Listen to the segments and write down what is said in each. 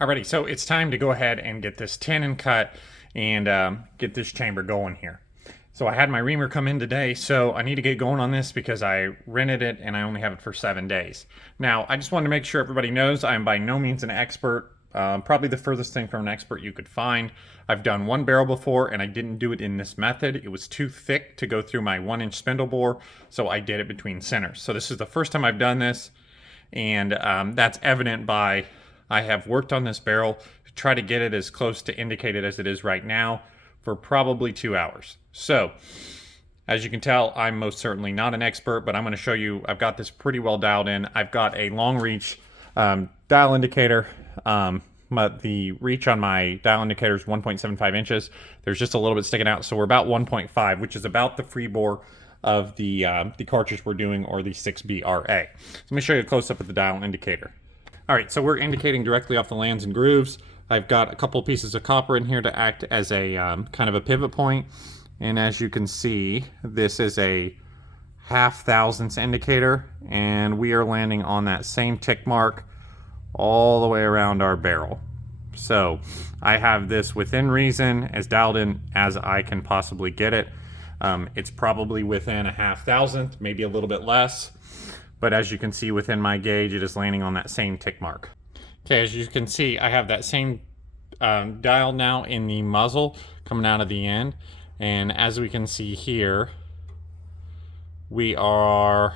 Alrighty, so it's time to go ahead and get this tenon cut and get this chamber going here. So I had my reamer come in today, so I need to get going on this because I rented it and I only have it for 7 days. Now, I just wanted to make sure everybody knows I'm by no means an expert. Probably the furthest thing from an expert you could find. I've done one barrel before and I didn't do it in this method. It was too thick to go through my 1-inch spindle bore, so I did it between centers. So this is the first time I've done this, and that's evident by I have worked on this barrel to try to get it as close to indicated as it is right now for probably 2 hours. So, as you can tell, I'm most certainly not an expert, but I'm going to show you, I've got this pretty well dialed in. I've got a long reach dial indicator. But the reach on my dial indicator is 1.75 inches. There's just a little bit sticking out, so we're about 1.5, which is about the free bore of the cartridge we're doing, or the 6BRA. So let me show you a close-up of the dial indicator. All right, so we're indicating directly off the lands and grooves. I've got a couple pieces of copper in here to act as a kind of a pivot point. And as you can see, this is a 0.5 thousandths indicator, and we are landing on that same tick mark all the way around our barrel. So I have this within reason, as dialed in as I can possibly get it. It's probably within a 0.5 thousandth, maybe a little bit less. But as you can see within my gauge, it is landing on that same tick mark. Okay, as you can see, I have that same dial now in the muzzle coming out of the end. And as we can see here, we are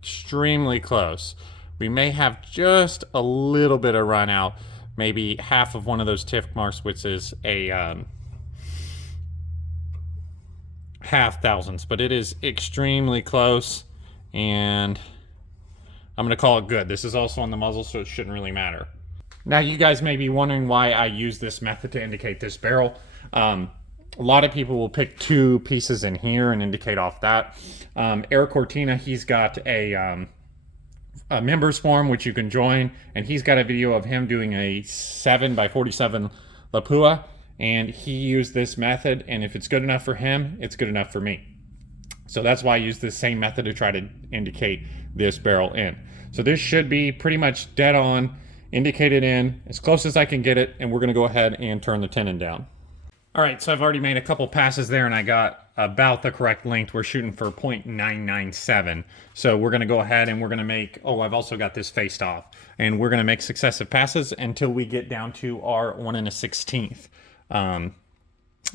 extremely close. We may have just a little bit of run out, maybe half of one of those tick marks, which is a 0.5 thousandths, but it is extremely close, and I'm going to call it good. This is also on the muzzle, so it shouldn't really matter. Now, you guys may be wondering why I use this method to indicate this barrel. A lot of people will pick 2 pieces in here and indicate off that. Eric Cortina, he's got a members forum which you can join, and he's got a video of him doing a 7x47 Lapua, and he used this method, and if it's good enough for him, it's good enough for me. So that's why I use the same method to try to indicate this barrel in. So this should be pretty much dead on, indicated in, as close as I can get it, and we're going to go ahead and turn the tenon down. All right, so I've already made a couple passes there, and I got about the correct length. We're shooting for 0.997. So we're going to go ahead and we're going to make, oh, I've also got this faced off, and we're going to make successive passes until we get down to our 1 1/16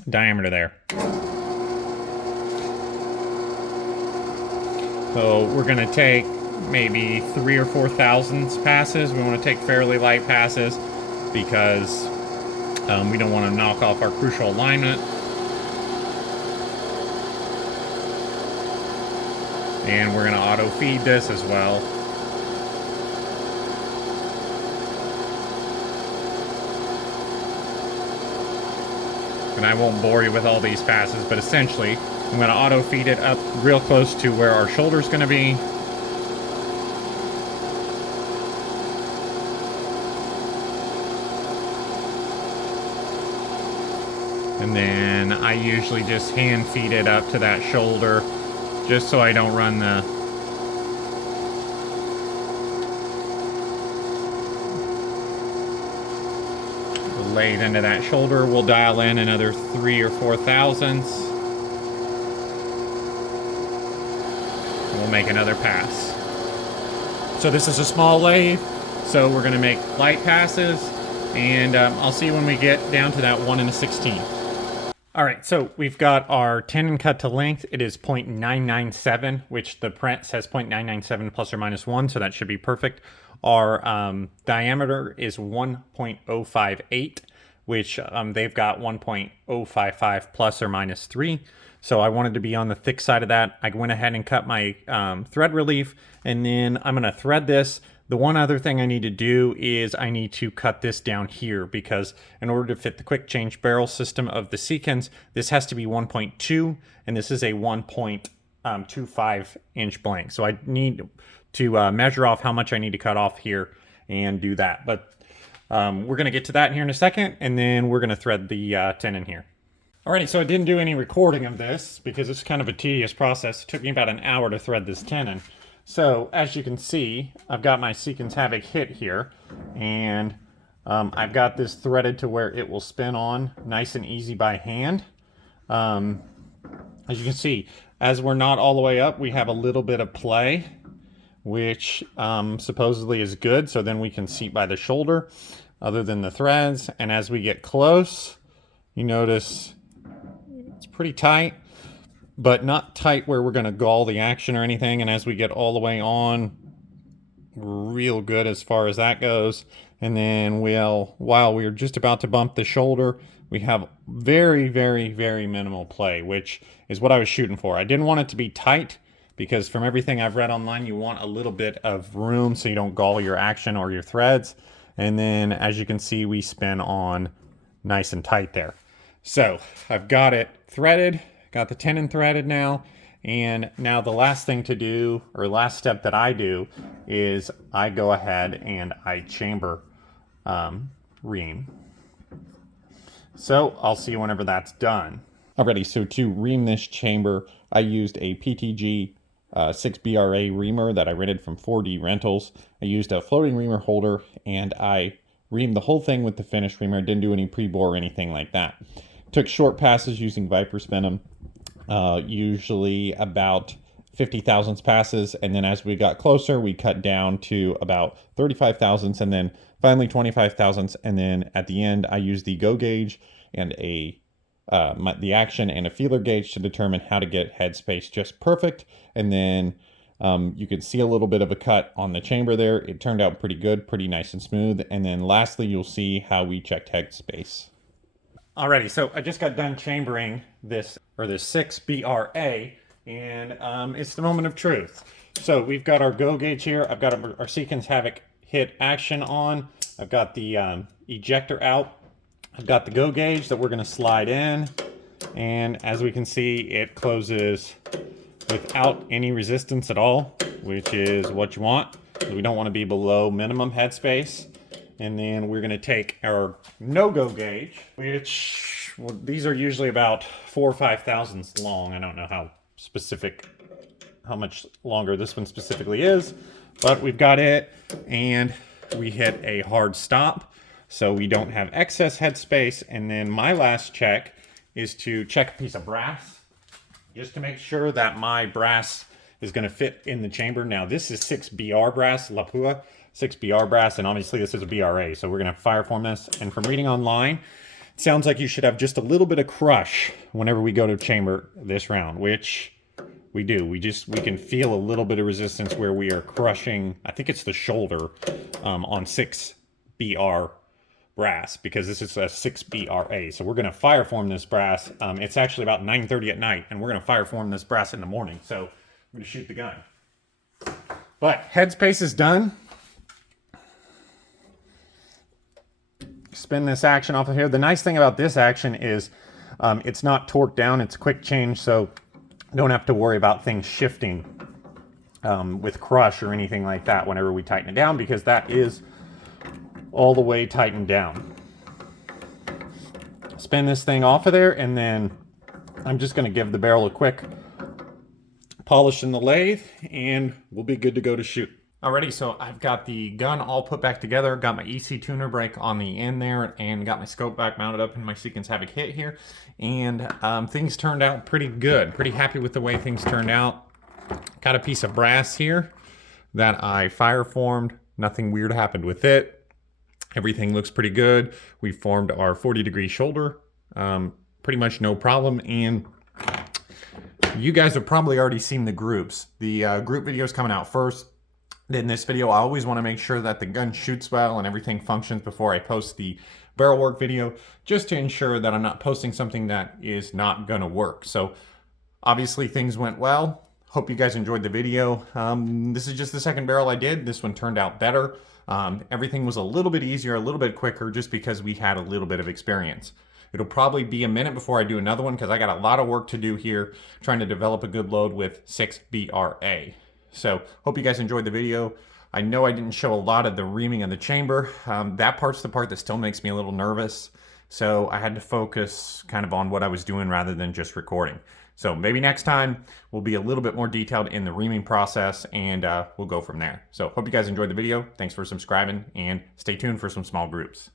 diameter there. So we're going to take maybe 3 or 4 thousandths passes. We want to take fairly light passes because we don't want to knock off our crucial alignment. And we're going to auto feed this as well. And I won't bore you with all these passes, but essentially I'm going to auto feed it up real close to where our shoulder's going to be. And then I usually just hand feed it up to that shoulder, just so I don't run the lathe into that shoulder. We'll dial in another 3 or 4 thousandths. And we'll make another pass. So this is a small lathe, so we're going to make light passes, and I'll see you when we get down to that 1 1/16. All right, so we've got our tenon cut to length. It is 0.997, which the print says 0.997 plus or minus 1, so that should be perfect. Our diameter is 1.058, which they've got 1.055 plus or minus 3. So I wanted to be on the thick side of that. I went ahead and cut my thread relief, and then I'm going to thread this. The one other thing I need to do is I need to cut this down here, because in order to fit the quick change barrel system of the Seekins, this has to be 1.2, and this is a 1.25 inch blank. So I need to measure off how much I need to cut off here and do that. But we're going to get to that here in a second, and then we're going to thread the tenon here. Alrighty, so I didn't do any recording of this because it's kind of a tedious process. It took me about an hour to thread this tenon. So, as you can see, I've got my Seekins Havak HIT here, and I've got this threaded to where it will spin on nice and easy by hand. As you can see, as we're not all the way up, we have a little bit of play, which supposedly is good, so then we can seat by the shoulder other than the threads. And as we get close, you notice it's pretty tight, but not tight where we're going to gall the action or anything. And as we get all the way on, real good as far as that goes. And then while we're just about to bump the shoulder, we have very, very, very minimal play, which is what I was shooting for. I didn't want it to be tight because from everything I've read online, you want a little bit of room so you don't gall your action or your threads. And then as you can see, we spin on nice and tight there. So I've got it threaded, got the tenon threaded now. And now the last thing to do, or last step that I do, is I go ahead and I chamber ream. So I'll see you whenever that's done. Alrighty, so to ream this chamber, I used a PTG 6BRA reamer that I rented from 4D Rentals. I used a floating reamer holder and I reamed the whole thing with the finished reamer. Didn't do any pre-bore or anything like that. Took short passes using Viper Spin 'em, usually about 50 thousandths passes, and then as we got closer, we cut down to about 35 thousandths, and then finally 25 thousandths, and then at the end, I used the go gauge and the action and a feeler gauge to determine how to get headspace just perfect, and then you can see a little bit of a cut on the chamber there. It turned out pretty good, pretty nice and smooth, and then lastly, you'll see how we checked headspace. Alrighty, so I just got done chambering this 6BRA, and it's the moment of truth. So we've got our go gauge here. I've got our Seekins Havak HIT action on. I've got the ejector out. I've got the go gauge that we're going to slide in, and as we can see, it closes without any resistance at all, which is what you want. We don't want to be below minimum headspace. And then we're going to take our no-go gauge, which, well, these are usually about 4 or 5 thousandths long. I don't know how much longer this one specifically is, but we've got it, and we hit a hard stop, so we don't have excess headspace. And then my last check is to check a piece of brass, just to make sure that my brass is going to fit in the chamber. Now, this is 6BR brass, Lapua. 6BR brass, and obviously this is a BRA, so we're going to fire form this. And from reading online, it sounds like you should have just a little bit of crush whenever we go to chamber this round, which we do. We can feel a little bit of resistance where we are crushing, I think it's the shoulder, on 6BR brass, because this is a 6BRA. So we're going to fire form this brass. It's actually about 9:30 at night, and we're going to fire form this brass in the morning. So we're going to shoot the gun. But headspace is done. Spin this action off of here. The nice thing about this action is it's not torqued down, it's quick change, so don't have to worry about things shifting with crush or anything like that whenever we tighten it down, because that is all the way tightened down. Spin this thing off of there, and then I'm just going to give the barrel a quick polish in the lathe, and we'll be good to go to shoot. Alrighty, so I've got the gun all put back together, got my EC tuner brake on the end there, and got my scope back mounted up in my Seekins Havak HIT here, and things turned out pretty good. Pretty happy with the way things turned out. Got a piece of brass here that I fire formed. Nothing weird happened with it. Everything looks pretty good. We formed our 40-degree shoulder, pretty much no problem, and you guys have probably already seen the groups. The group video is coming out first. In this video, I always want to make sure that the gun shoots well and everything functions before I post the barrel work video, just to ensure that I'm not posting something that is not going to work. So obviously things went well. Hope you guys enjoyed the video. This is just the second barrel I did. This one turned out better. Everything was a little bit easier, a little bit quicker, just because we had a little bit of experience. It'll probably be a minute before I do another one, because I got a lot of work to do here trying to develop a good load with 6BRA. So hope you guys enjoyed the video. I know I didn't show a lot of the reaming of the chamber. That part's the part that still makes me a little nervous. So I had to focus kind of on what I was doing rather than just recording. So maybe next time we'll be a little bit more detailed in the reaming process, and we'll go from there. So hope you guys enjoyed the video. Thanks for subscribing, and stay tuned for some small groups.